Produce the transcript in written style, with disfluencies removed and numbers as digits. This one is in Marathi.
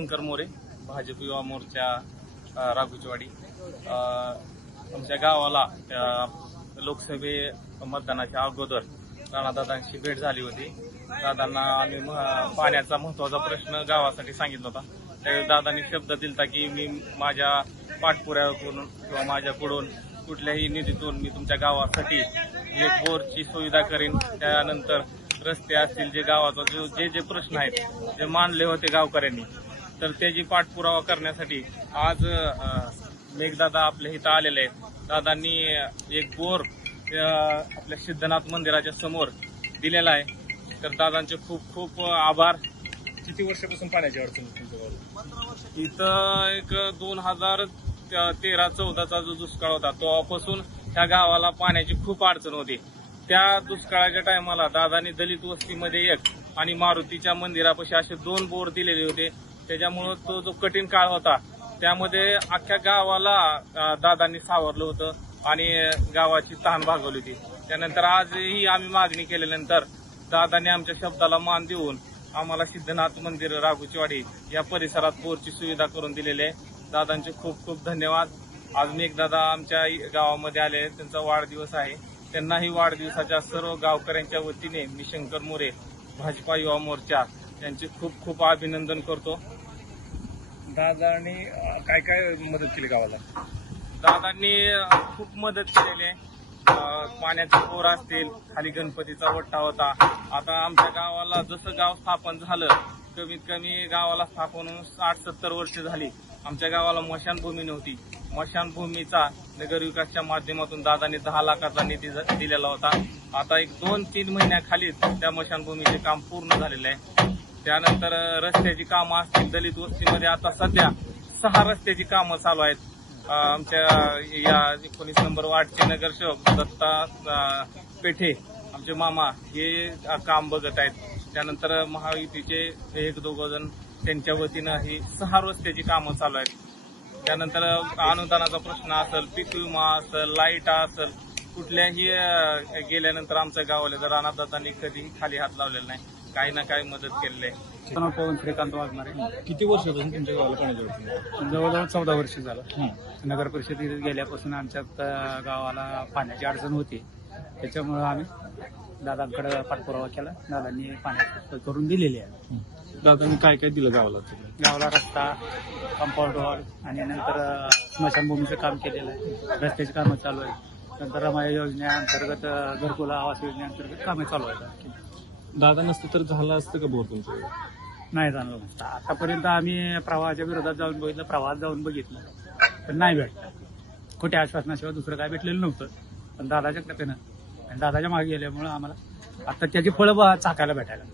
शंकर मोरे, भाजप युवा मोर्चा राघुचवाडी। आमच्या गावाला लोकसभे मतदानाच्या अगोदर राणादादांची भेट झाली होती। दादांना आम्ही पाण्याचा महत्वाचा प्रश्न गावासाठी सांगितला होता। त्यावेळी दादांनी शब्द दिलता की मी माझ्या पाठपुराव्यातून किंवा माझ्याकडून कुठल्याही निधीतून मी तुमच्या गावासाठी एक बोरची सुविधा करेन। त्यानंतर रस्ते असतील, जे गावाचा जे प्रश्न आहेत जे मांडले होते गावकऱ्यांनी, तर त्याची पाठपुरावा करण्यासाठी आज मेघदादा आपल्या इथं आलेले आहेत। दादांनी एक बोर आपल्या सिद्धनाथ मंदिराच्या समोर दिलेला आहे, तर दादांचे खूप खूप आभार। किती वर्षापासून पाण्याची अडचण होती तुमच्या गावाला? इथं एक 2013-14चा जो दुष्काळ होता तेव्हापासून त्या गावाला पाण्याची खूप अडचण होती। त्या दुष्काळाच्या टायमाला दादांनी दलित वस्तीमध्ये एक आणि मारुतीच्या मंदिरापाशी असे 2 बोर दिलेले होते। त्याच्यामुळे तो जो कठीण काळ होता त्यामध्ये अख्ख्या गावाला दादांनी सावरलं होतं आणि गावाची तहान भागवली होती। त्यानंतर आजही आम्ही मागणी केल्यानंतर दादांनी आमच्या शब्दाला मान देऊन आम्हाला सिद्धनाथ मंदिर राघुचवाडी या परिसरात बोरची सुविधा करून दिलेली आहे। दादांचे खूप खूप धन्यवाद। आज मेघदादा आमच्या गावामध्ये आले, त्यांचा वाढदिवस आहे। त्यांनाही वाढदिवसाच्या सर्व गावकऱ्यांच्या वतीने मी शंकर मोरे, भाजपा युवा मोर्चा यांचे खूप खूप अभिनंदन करतो। दादांनी काय काय मदत केली गावाला? दादांनी खूप मदत केलेली आहे। पाण्याचे बोर असतील, खाली गणपतीचा वट्टा होता। आता आमच्या गावाला जसं गाव स्थापन झालं, कमीत कमी गावाला स्थापन होऊन 60-70 वर्ष झाली। आमच्या गावाला स्मशानभूमी नव्हती। स्मशानभूमीचा नगरविकासच्या माध्यमातून दादांनी 10 लाखाचा निधी दिलेला होता। आता एक 2-3 महिन्याखालीच त्या स्मशानभूमीचे काम पूर्ण झालेले आहे। त्यानंतर रस्त्याची कामं असतील, दलित वस्तीमध्ये आता सध्या 6 रस्त्याची कामं चालू आहेत। आमच्या या 19 नंबर वार्डचे नगरसेवक दत्ता पेठे आमचे मामा हे काम बघत आहेत। त्यानंतर महायुतीचे 1-2 जण त्यांच्या वतीनं ही 6 रस्त्याची कामं चालू आहेत। त्यानंतर अनुदानाचा प्रश्न असेल, पीक विमा असेल, लाईट असेल, कुठल्याही गेल्यानंतर आमच्या गावाला राणादादांनी कधीही खाली हात लावलेला नाही, काही ना काही मदत केलेली आहे। पवन श्रीकांत वाघमारे। किती वर्षापासून तुमच्या गावाला पाण्याची अडचण? जवळजवळ 14 वर्ष झालं। नगर परिषदेत गेल्यापासून आमच्या गावाला पाण्याची अडचण होती। त्याच्यामुळे आम्ही दादांकडे पाठपुरावा केला। दादांनी पाण्याची सोय करून दिलेली आहे। दादांनी काय काय दिलं गावाला? गावाला रस्ता, कंपाऊंड वॉल आणि नंतर स्मशानभूमीचं काम केलेलं आहे। रस्त्याची कामं चालू आहेत। नंतर रमाई योजनेअंतर्गत, घरकुल आवास योजनेअंतर्गत कामे चालू आहेत। दादा नसतं तर झालं असतं का बोर तुमचं? नाही झालं नसतं। आतापर्यंत आम्ही प्रवाहाच्या विरोधात जाऊन बघितलं, प्रवाहात जाऊन बघितलं, पण नाही भेटलं। खोट्या आश्वासनाशिवाय दुसरं काय भेटलेलं नव्हतं। पण दादाच्या कृपेनं आणि दादाच्या मागे गेल्यामुळं आम्हाला आता त्याची फळं चाकायला भेटायला